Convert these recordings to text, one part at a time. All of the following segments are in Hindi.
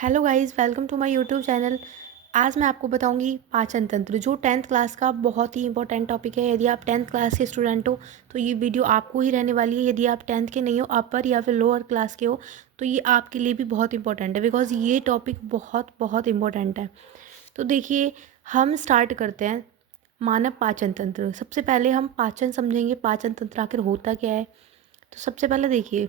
Hello guys, welcome to my YouTube channel. आज मैं आपको बताऊंगी पाचन तंत्र, जो 10th क्लास का बहुत ही इंपॉर्टेंट टॉपिक है। यदि आप 10th क्लास के स्टूडेंट हो तो ये वीडियो आपको ही रहने वाली है। यदि आप 10th के नहीं हो, अपर या फिर लोअर क्लास के हो, तो ये आपके लिए भी बहुत इंपॉर्टेंट है, बिकॉज ये टॉपिक बहुत बहुत इंपॉर्टेंट है। तो देखिए, हम स्टार्ट करते हैं। मानव पाचन तंत्र, सबसे पहले हम पाचन समझेंगे। पाचन तंत्र आखिर होता क्या है? तो सबसे पहले देखिए,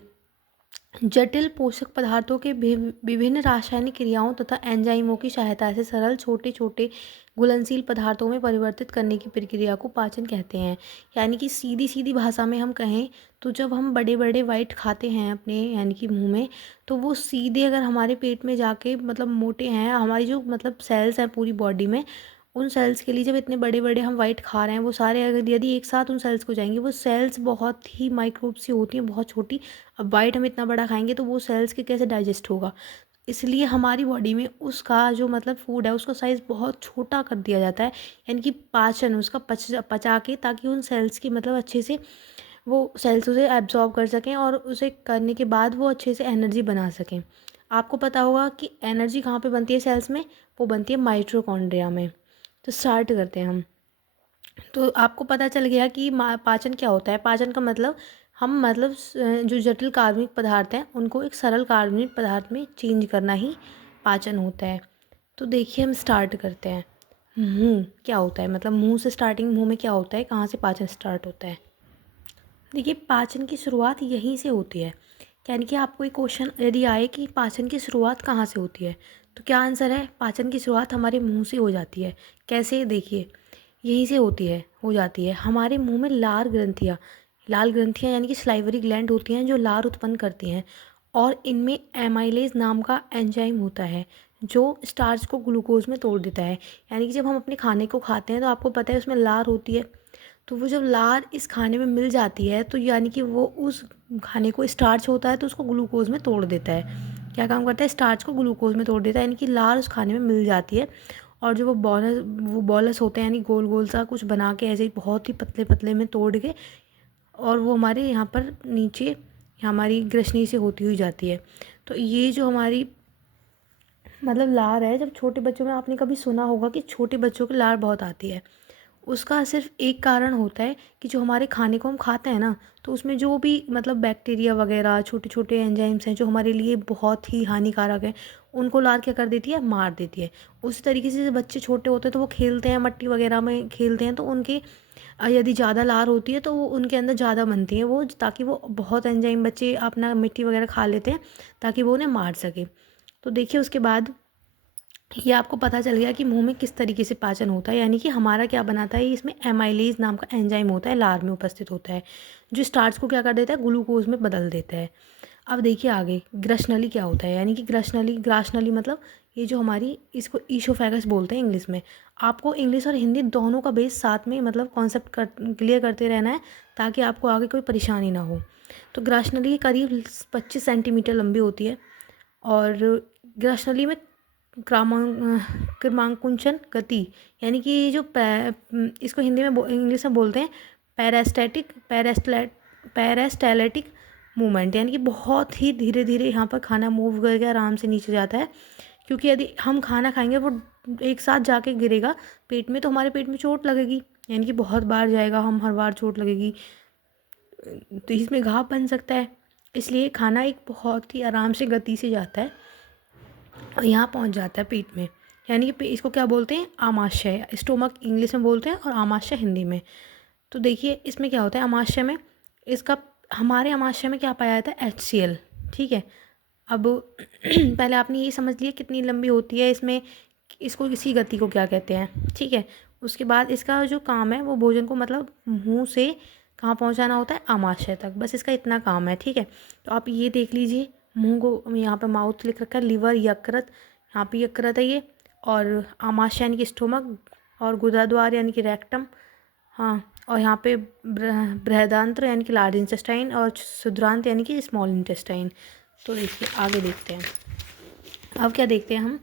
जटिल पोषक पदार्थों के विभिन्न रासायनिक क्रियाओं तथा एंजाइमों की सहायता से सरल छोटे छोटे घुलनशील पदार्थों में परिवर्तित करने की प्रक्रिया को पाचन कहते हैं। यानी कि सीधी सीधी भाषा में हम कहें तो जब हम बड़े बड़े वाइट खाते हैं अपने यानी कि मुंह में, तो वो सीधे अगर हमारे पेट में जाके मतलब मोटे हैं, हमारी जो मतलब सेल्स हैं पूरी बॉडी में, उन सेल्स के लिए जब इतने बड़े बड़े हम वाइट खा रहे हैं, वो सारे अगर यदि एक साथ उन सेल्स को जाएंगे, वो सेल्स बहुत ही माइक्रोब सी होती हैं, बहुत छोटी। अब वाइट हम इतना बड़ा खाएंगे तो वो सेल्स के कैसे डाइजेस्ट होगा? इसलिए हमारी बॉडी में उसका जो मतलब फूड है उसका साइज़ बहुत छोटा कर दिया जाता है, यानी कि पाचन उसका पचा के, ताकि उन सेल्स की मतलब अच्छे से वो सेल्स उसे एब्जॉर्ब कर सकें और उसे करने के बाद वो अच्छे से एनर्जी बना सकें। आपको पता होगा कि एनर्जी कहाँ पे बनती है सेल्स में? वो बनती है माइटोकॉन्ड्रिया में। तो स्टार्ट करते हैं हम। तो आपको पता चल गया कि पाचन क्या होता है। पाचन का मतलब हम मतलब जो जटिल कार्बनिक पदार्थ हैं उनको एक सरल कार्बनिक पदार्थ में चेंज करना ही पाचन होता है। तो देखिए, हम स्टार्ट करते हैं। मुंह क्या होता है, मतलब मुंह से स्टार्टिंग, मुंह में क्या होता है, कहाँ से पाचन स्टार्ट होता है? देखिए, पाचन की शुरुआत यहीं से होती है। यानी कि आपको एक क्वेश्चन यदि आए कि पाचन की शुरुआत कहाँ से होती है, तो क्या आंसर है? पाचन की शुरुआत हमारे मुंह से हो जाती है। कैसे? देखिए, यहीं से होती है, हो जाती है। हमारे मुंह में लाल ग्रंथियाँ यानी कि सलाइवरी ग्लैंड होती हैं, जो लार उत्पन्न करती हैं। और इनमें एमाइलेज नाम का एंजाइम होता है, जो स्टार्च को ग्लूकोज में तोड़ देता है। यानी कि जब हम अपने खाने को खाते हैं तो आपको पता है उसमें लार होती है। तो वो जब लार इस खाने में मिल जाती है, तो यानी कि वो उस खाने को, स्टार्च होता है तो उसको ग्लूकोज में तोड़ देता है। क्या काम करता है? स्टार्च को ग्लूकोज में तोड़ देता है, यानी कि लार उस खाने में मिल जाती है। और जो वो बॉलस होते हैं, यानी गोल गोल सा कुछ बना के ऐसे ही बहुत ही पतले पतले में तोड़ के, और वो हमारे यहाँ पर नीचे हमारी ग्रसनी से होती हुई जाती है। तो ये जो हमारी मतलब लार है, जब छोटे बच्चों में आपने कभी सुना होगा कि छोटे बच्चों की लार बहुत आती है, उसका सिर्फ एक कारण होता है कि जो हमारे खाने को हम खाते हैं ना, तो उसमें जो भी मतलब बैक्टीरिया वगैरह छोटे छोटे एंजाइम्स हैं जो हमारे लिए बहुत ही हानिकारक हैं, उनको लार क्या कर देती है? मार देती है। उसी तरीके से जब बच्चे छोटे होते हैं तो वो खेलते हैं, मट्टी वगैरह में खेलते हैं, तो उनके यदि ज़्यादा लार होती है तो वो उनके अंदर ज़्यादा बनती है, वो ताकि वो बहुत एंजाइम, बच्चे अपना मिट्टी वगैरह खा लेते हैं ताकि वो उन्हें मार सके। तो देखिए, उसके बाद ये आपको पता चल गया कि मुंह में किस तरीके से पाचन होता है। यानी कि हमारा क्या बनाता है, इसमें एमाइलेज नाम का एंजाइम होता है, लार में उपस्थित होता है, जो स्टार्च को क्या कर देता है? ग्लूकोज में बदल देता है। अब देखिए आगे, ग्रसनली क्या होता है? यानी कि ग्रासनली मतलब ये जो हमारी, इसको ईशोफेगस बोलते हैं इंग्लिश में। आपको इंग्लिश और हिंदी दोनों का बेस साथ में मतलब कॉन्सेप्ट क्लियर करते रहना है, ताकि आपको आगे कोई परेशानी ना हो। तो ग्रासनली करीब 25 सेंटीमीटर लंबी होती है। और ग्रासनली में क्रमांकुंचन गति, यानी कि ये जो इसको हिंदी में इंग्लिश में बोलते हैं पैरास्टैलेटिक मूवमेंट, यानी कि बहुत ही धीरे धीरे यहाँ पर खाना मूव करके आराम से नीचे जाता है। क्योंकि यदि हम खाना खाएंगे वो एक साथ जाके गिरेगा पेट में, तो हमारे पेट में चोट लगेगी, यानी कि बहुत बार जाएगा, हम हर बार चोट लगेगी, तो इसमें घाव बन सकता है। इसलिए खाना एक बहुत ही आराम से गति से जाता है और यहाँ पहुँच जाता है पेट में। यानी कि इसको क्या बोलते हैं? आमाशय। स्टोमक इंग्लिश में बोलते हैं और आमाशय हिंदी में। तो देखिए, इसमें क्या होता है आमाशय में, इसका हमारे आमाशय में क्या पाया जाता है? HCl। ठीक है। अब पहले आपने ये समझ लिया कितनी लंबी होती है, इसमें इसको, इसी गति को क्या कहते हैं। ठीक है। उसके बाद इसका जो काम है वो भोजन को मतलब मुंह से कहाँ पहुँचाना होता है? आमाशय तक। बस इसका इतना काम है। ठीक है। तो आप ये देख लीजिए, मुंह को यहाँ पे माउथ लिख रखा है, लिवर, यकृत, यहाँ पे यकृत है ये, और आमाशय यानी कि स्टोमक, और गुदाद्वार यानी कि रेक्टम, हाँ, और यहाँ पे बृहदांत्र यानी कि लार्ज इंटेस्टाइन, और क्षुद्रांत यानी कि स्मॉल इंटेस्टाइन। तो देखिए आगे देखते हैं। अब क्या देखते हैं हम?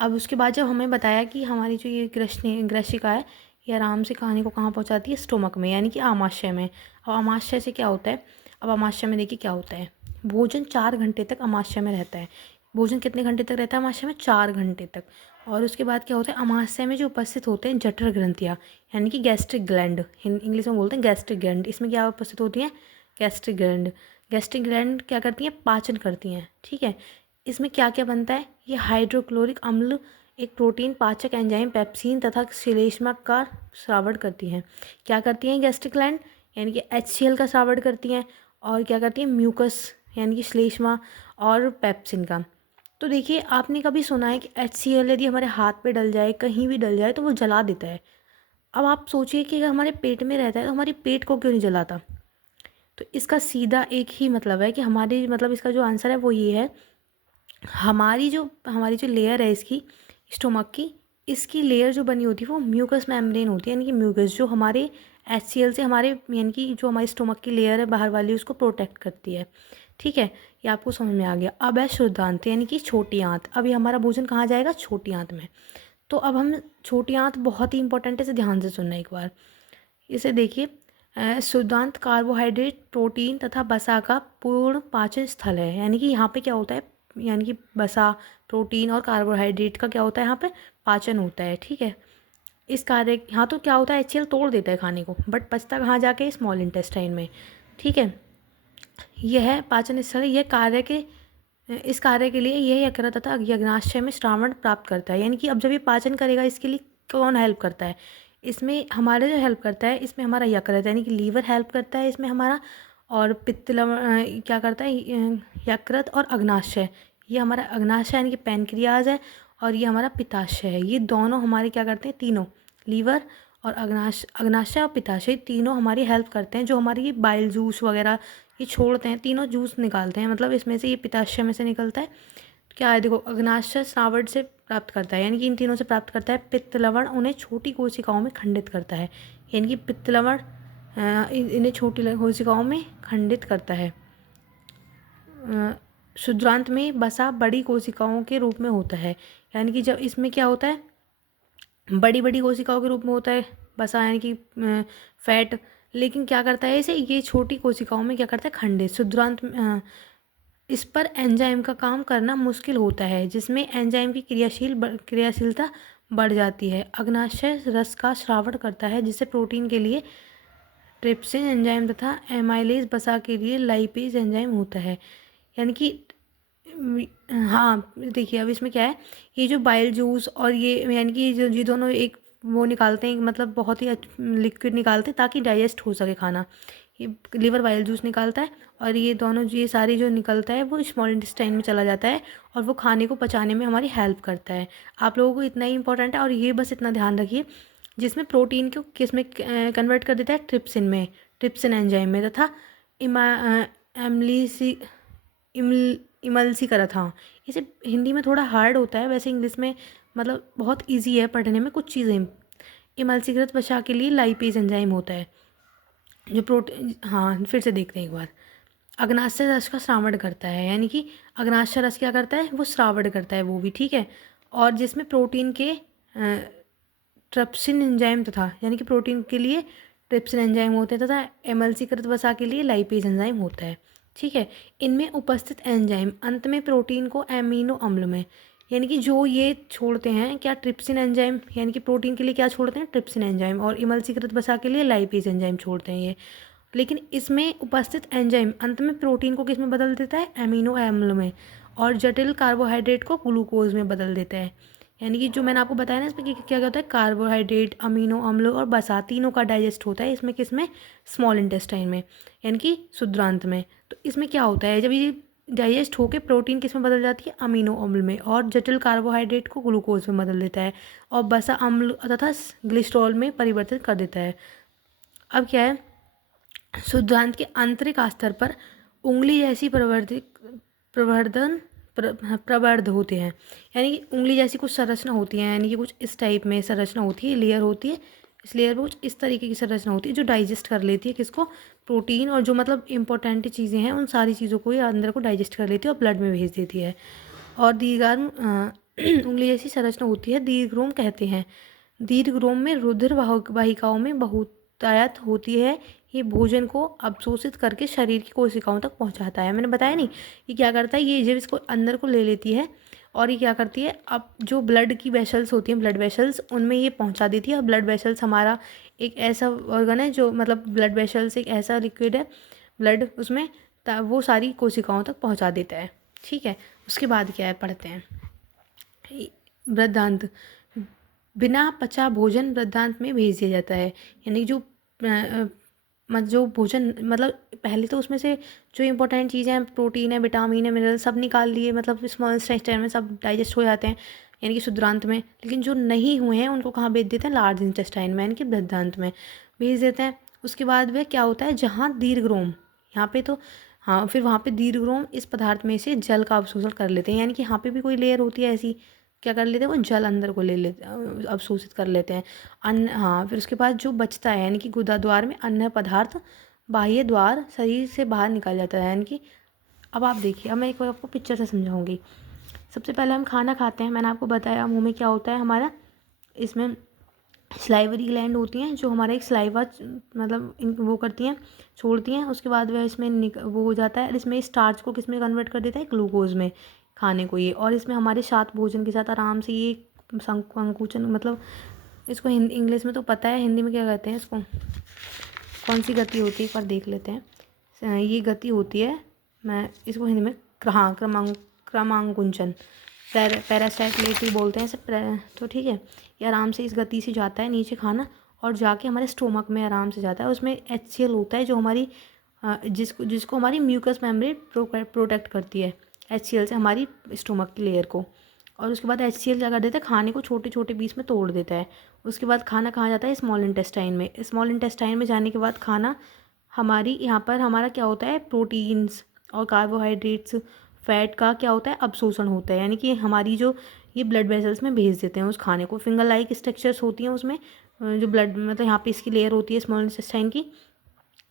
अब उसके बाद जब हमें बताया कि हमारी जो ये ग्रशिका है, ये आराम से खाने को कहाँ पहुँचाती है? स्टोमक में, यानी कि आमाशय में। अब आमाशय से क्या होता है? अब आमाशय में देखिए क्या होता है, भोजन 4 घंटे तक आमाशय में रहता है। भोजन कितने घंटे तक रहता है अमाशय में? 4 घंटे तक। और उसके बाद क्या होता है, अमाशय में जो उपस्थित होते हैं जठर ग्रंथियाँ, यानी कि गैस्ट्रिक ग्लैंड, इंग्लिश में बोलते हैं गैस्ट्रिक ग्लैंड, इसमें क्या उपस्थित होती हैं? Gastric gland. गैस्ट्रिक ग्लैंड क्या करती हैं? पाचन करती हैं, ठीक है। इसमें क्या क्या बनता है? ये हाइड्रोक्लोरिक अम्ल, एक प्रोटीन पाचक एंजाइम पेप्सिन तथा श्लेष्मा का स्रावण करती हैं। क्या करती हैं गैस्ट्रिक ग्लैंड? यानी कि HCl का स्रावण करती हैं। और क्या करती हैं? म्यूकस यानी कि श्लेष्मा और पेप्सिन का। तो देखिए, आपने कभी सुना है कि HCl यदि हमारे हाथ पे डल जाए, कहीं भी डल जाए, तो वो जला देता है। अब आप सोचिए कि अगर हमारे पेट में रहता है तो हमारे पेट को क्यों नहीं जलाता? तो इसका सीधा एक ही मतलब है कि हमारे मतलब इसका जो आंसर है वो ये है, हमारी जो लेयर है इसकी, स्टोमक की, इसकी लेयर जो बनी होती है वो म्यूकस मेम्ब्रेन होती है, यानी कि म्यूकस जो हमारे HCl से हमारे, यानी कि जो हमारी स्टोमक की लेयर है बाहर वाली, उसको प्रोटेक्ट करती है, ठीक है। ये आपको समझ में आ गया। अब है शुद्धांत, यानी कि छोटी आंत। अब ये हमारा भोजन कहाँ जाएगा? छोटी आंत में। तो अब हम छोटी आंत बहुत ही इंपॉर्टेंट है, इसे ध्यान से सुनना एक बार। इसे देखिए, शुद्धांत कार्बोहाइड्रेट, प्रोटीन तथा वसा का पूर्ण पाचन स्थल है। यानी कि यहाँ पे क्या होता है, यानी कि वसा, प्रोटीन और कार्बोहाइड्रेट का क्या होता है यहाँ पे? पाचन होता है, ठीक है। इस कार्य यहाँ तो क्या होता है, HCl तोड़ देता है खाने को, बट पचता कहाँ जाके? स्मॉल इंटेस्टाइन में, ठीक है। यह पाचन स्थल, इस कार्य के लिए यह यकृत तथा यज्ञाशय में श्रावण प्राप्त करता है। यानी कि अब जब ये पाचन करेगा, इसके लिए कौन हेल्प करता है? इसमें हमारे जो हेल्प करता है, इसमें हमारा यकृत यानी कि लीवर हेल्प करता है इसमें हमारा। और क्या करता है? यकृत और अग्नाशय, ये हमारा अग्नाशय यानी कि पैनक्रियाज है, और ये हमारा पित्ताशय है। ये दोनों हमारे क्या करते हैं? तीनों, लीवर और अग्नाशय और पित्ताशय, तीनों हमारी हेल्प करते हैं। जो हमारी बाइल जूस वगैरह ये छोड़ते हैं, तीनों जूस निकालते हैं, मतलब इसमें से, ये पित्ताशय में से निकलता है। क्या है देखो, अग्नाशय श्रावण से प्राप्त करता है, यानी कि इन तीनों से प्राप्त करता है। पित्त लवण उन्हें छोटी कोशिकाओं में खंडित करता है, यानी कि पित्त लवण इन्हें छोटी कोशिकाओं में खंडित करता है। शुद्रांत में वसा बड़ी कोशिकाओं के रूप में होता है, यानी कि जब इसमें क्या होता है, बड़ी बड़ी कोशिकाओं के रूप में होता है वसा, यानी कि फैट। लेकिन क्या करता है इसे, ये छोटी कोशिकाओं में क्या करता है? खंडित। शुद्रांत इस पर एंजाइम का काम करना मुश्किल होता है, जिसमें एंजाइम की क्रियाशीलता बढ़ जाती है। अग्नाशय रस का स्रावण करता है, जिससे प्रोटीन के लिए ट्रिप्सिन एंजाइम तथा एमाइलेज, वसा के लिए लाइपेज एंजाइम होता है। यानी कि हाँ, देखिए अब इसमें क्या है, ये जो बाइल जूस और ये, यानी कि जो ये दोनों एक वो निकालते हैं, मतलब बहुत ही लिक्विड निकालते हैं ताकि डाइजेस्ट हो सके खाना। ये लीवर बाइल जूस निकालता है, और ये दोनों, ये सारी जो निकलता है वो स्मॉल इंटेस्टाइन में चला जाता है, और वो खाने को पचाने में हमारी हेल्प करता है। आप लोगों को इतना ही इंपॉर्टेंट है, और ये बस इतना ध्यान रखिए, जिसमें प्रोटीन को किस में कन्वर्ट कर देता है? ट्रिप्सिन में, ट्रिप्सिन एंजाइम में, तथा एमलीसी इमल्सी करा था। इसे हिंदी में थोड़ा हार्ड होता है, वैसे इंग्लिश में मतलब बहुत इजी है पढ़ने में कुछ चीज़ें। इमल्सीकृत वसा के लिए लाइपेज एंजाइम होता है जो प्रोटीन, हाँ फिर से देखते हैं एक बार। अग्नाशय रस का श्रावण करता है, यानी कि अग्नाशय रस क्या करता है? वो श्रावण करता है वो भी, ठीक है। और जिसमें प्रोटीन के ट्रिप्सिन एंजाइम तथा, यानी कि प्रोटीन के लिए ट्रिप्सिन एंजाइम होते हैं, तथा एमल्सीकृत वसा के लिए लाइपेज एंजाइम होता है, ठीक है। इनमें उपस्थित एंजाइम अंत में प्रोटीन को एमिनो अम्ल में, यानी कि जो ये छोड़ते हैं क्या? ट्रिप्सिन एंजाइम, यानी कि प्रोटीन के लिए क्या छोड़ते हैं? ट्रिप्सिन एंजाइम, और इमल्सीकृत वसा के लिए लाइपेज एंजाइम छोड़ते हैं ये। लेकिन इसमें उपस्थित एंजाइम अंत में प्रोटीन को किस में बदल देता है? एमिनो अम्ल में, और जटिल कार्बोहाइड्रेट को ग्लूकोज में बदल देता है। यानी कि जो मैंने आपको बताया ना, इसमें क्या क्या होता है? कार्बोहाइड्रेट, अमीनो अम्ल और वसा, तीनों का डाइजेस्ट होता है इसमें, किसमें? स्मॉल इंटेस्टाइन में, यानी कि शुद्रांत में। तो इसमें क्या होता है, जब ये डाइजेस्ट होकर प्रोटीन किस में बदल जाती है? अमीनो अम्ल में, और जटिल कार्बोहाइड्रेट को ग्लूकोज में बदल देता है, और वसा अम्ल तथा ग्लिस्ट्रॉल में परिवर्तित कर देता है। अब क्या है, शुद्धांत के आंतरिक स्तर पर उंगली जैसी प्रवर्ध होते हैं, यानी कि उंगली जैसी कुछ संरचना होती है, यानी कि कुछ इस टाइप में संरचना होती है, लेयर होती है। इस लेयर में कुछ इस तरीके की संरचना होती है जो डाइजेस्ट कर लेती है किसको? प्रोटीन, और जो मतलब इंपॉर्टेंट चीज़ें हैं उन सारी चीज़ों को ये अंदर को डाइजेस्ट कर लेती है और ब्लड में भेज देती है। और दीर्घार्म उंगली जैसी संरचना होती है, दीर्घ्रोम कहते हैं। दीर्घ्रोम में रुधिर वाहिकाओं में बहुतायत होती है, ये भोजन को अवशोषित करके शरीर की कोशिकाओं तक पहुंचाता है। मैंने बताया नहीं, ये क्या करता है, ये जब इसको अंदर को ले लेती है और ये क्या करती है, अब जो ब्लड की वेसल्स होती हैं, ब्लड वेसल्स, उनमें ये पहुंचा देती है। और ब्लड वेसल्स हमारा एक ऐसा ऑर्गन है जो, मतलब ब्लड वेसल्स एक ऐसा लिक्विड है, ब्लड उसमें वो सारी कोशिकाओं तक पहुंचा देता है। ठीक है, उसके बाद क्या है, पढ़ते हैं। वृद्धांत, बिना पचा भोजन वृद्धांत में भेज दिया जाता है। यानी जो जो भोजन, मतलब पहले तो उसमें से जो इंपॉर्टेंट चीज़ें हैं, प्रोटीन है, विटामिन है, मिनरल, सब निकाल लिए, मतलब स्मॉल इंटेस्टाइन में सब डाइजेस्ट हो जाते हैं, यानी कि शुद्रांत में। लेकिन जो नहीं हुए हैं उनको कहाँ भेज देते हैं, लार्ज इंटेस्टाइन में, यानी कि वृद्धांत में भेज देते हैं। उसके बाद वह क्या होता है, जहाँ दीर्घरोम, यहाँ पे तो हाँ, फिर वहाँ पे दीर्घरोम इस पदार्थ में से जल का अवशोषण कर लेते हैं। यानी कि यहाँ पे भी कोई लेयर होती है ऐसी, क्या कर लेते हैं, वो जल अंदर को ले लेते, अवशोषित कर लेते हैं। अन्न, हाँ, फिर उसके बाद जो बचता है, यानी कि गुदा द्वार में अन्न पदार्थ बाह्य द्वार शरीर से बाहर निकल जाता है। यानी कि अब आप देखिए, अब मैं एक बार आपको पिक्चर से समझाऊंगी। सबसे पहले हम खाना खाते हैं, मैंने आपको बताया मुंह में क्या होता है हमारा, इसमें स्लाइवरी ग्लैंड होती हैं जो हमारा एक स्लाइवा मतलब वो करती हैं, छोड़ती हैं। उसके बाद वह इसमें वो हो जाता है, और इसमें स्टार्च को किस में कन्वर्ट कर देता है, ग्लूकोज में, खाने को ये। और इसमें हमारे साथ भोजन के साथ आराम से ये संकुचन, मतलब इसको हिंदी इंग्लिश में तो पता है, हिंदी में क्या कहते हैं इसको, कौन सी गति होती है, एक बार देख लेते हैं। ये गति होती है, मैं इसको हिंदी में हाँ क्रमांकुंचन, पैरासाइक्लेटरी बोलते हैं इसे। तो ठीक है, ये आराम से इस गति से जाता है नीचे खाना, और जाके हमारे स्टोमक में आराम से जाता है। उसमें HCl होता है जो हमारी जिसको हमारी म्यूकस मेम्ब्रेन प्रोटेक्ट करती है, HCl से हमारी स्टोमक की लेयर को। और उसके बाद HCl क्या कर देता है, खाने को छोटे छोटे पीस में तोड़ देता है। उसके बाद खाना कहाँ जाता है, स्मॉल इंटेस्टाइन में। स्मॉल इंटेस्टाइन में जाने के बाद खाना हमारी, यहाँ पर हमारा क्या होता है, प्रोटीन्स और कार्बोहाइड्रेट्स, फैट का क्या होता है, अवशोषण होता है। यानी कि हमारी जो ये ब्लड वेसल्स में भेज देते हैं उस खाने को। फिंगर लाइक स्ट्रक्चर्स होती हैं उसमें, जो ब्लड, मतलब यहाँ पे इसकी लेयर होती है स्मॉल इंटेस्टाइन की,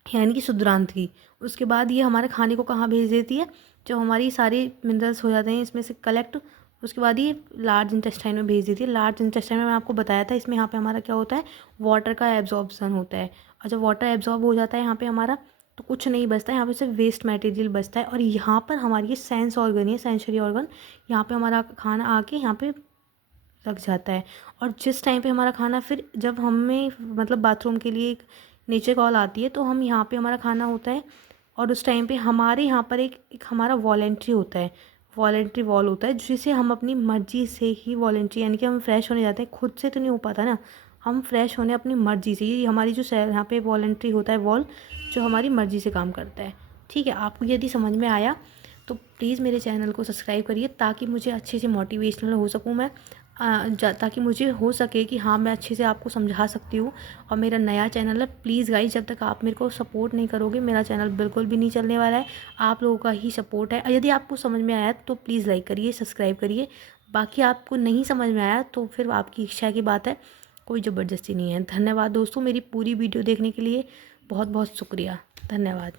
यानी कि शुद्रांत की। उसके बाद ये हमारे खाने को कहाँ भेज देती है, जो हमारी सारे मिनरल्स हो जाते हैं इसमें से कलेक्ट, उसके बाद ये लार्ज इंटेस्टाइन में भेज देती है। लार्ज इंटेस्टाइन में मैं आपको बताया था, इसमें यहाँ पे हमारा क्या होता है, वाटर का एब्जॉर्प्शन होता है। और जब वाटर एब्जॉर्ब हो जाता है यहाँ पे हमारा, तो कुछ नहीं बचता है यहाँ पे, सिर्फ वेस्ट मटेरियल बचता है। और यहाँ पर हमारी ये सेंस ऑर्गन है, सेंसरी ऑर्गन, यहाँ पे हमारा खाना आके यहाँ पे लग जाता है। और जिस टाइम पे हमारा खाना, फिर जब हमें मतलब बाथरूम के लिए एक नीचे कॉल आती है, तो हम यहाँ पे हमारा खाना होता है, और उस टाइम पे हमारे यहाँ पर एक हमारा वॉलेंट्री होता है, वॉलेंट्री वॉल होता है, जिसे हम अपनी मर्जी से ही वॉलेंट्री, यानी कि हम फ्रेश होने जाते हैं, खुद से तो नहीं हो पाता ना, हम फ्रेश होने अपनी मर्जी से, ये हमारी जो यहाँ पे वॉलेंट्री होता है वॉल, जो हमारी मर्जी से काम करता है। ठीक है, आपको यदि समझ में आया तो प्लीज़ मेरे चैनल को सब्सक्राइब करिए, ताकि मुझे अच्छे से मोटिवेशनल हो सकूँ मैं, ताकि मुझे हो सके कि हाँ, मैं अच्छे से आपको समझा सकती हूँ। और मेरा नया चैनल है, प्लीज़ गाइस, जब तक आप मेरे को सपोर्ट नहीं करोगे मेरा चैनल बिल्कुल भी नहीं चलने वाला है। आप लोगों का ही सपोर्ट है। यदि आपको समझ में आया तो प्लीज़ लाइक करिए, सब्सक्राइब करिए। बाकी आपको नहीं समझ में आया तो फिर आपकी इच्छा की बात है, कोई ज़बरदस्ती नहीं है। धन्यवाद दोस्तों, मेरी पूरी वीडियो देखने के लिए बहुत बहुत शुक्रिया, धन्यवाद।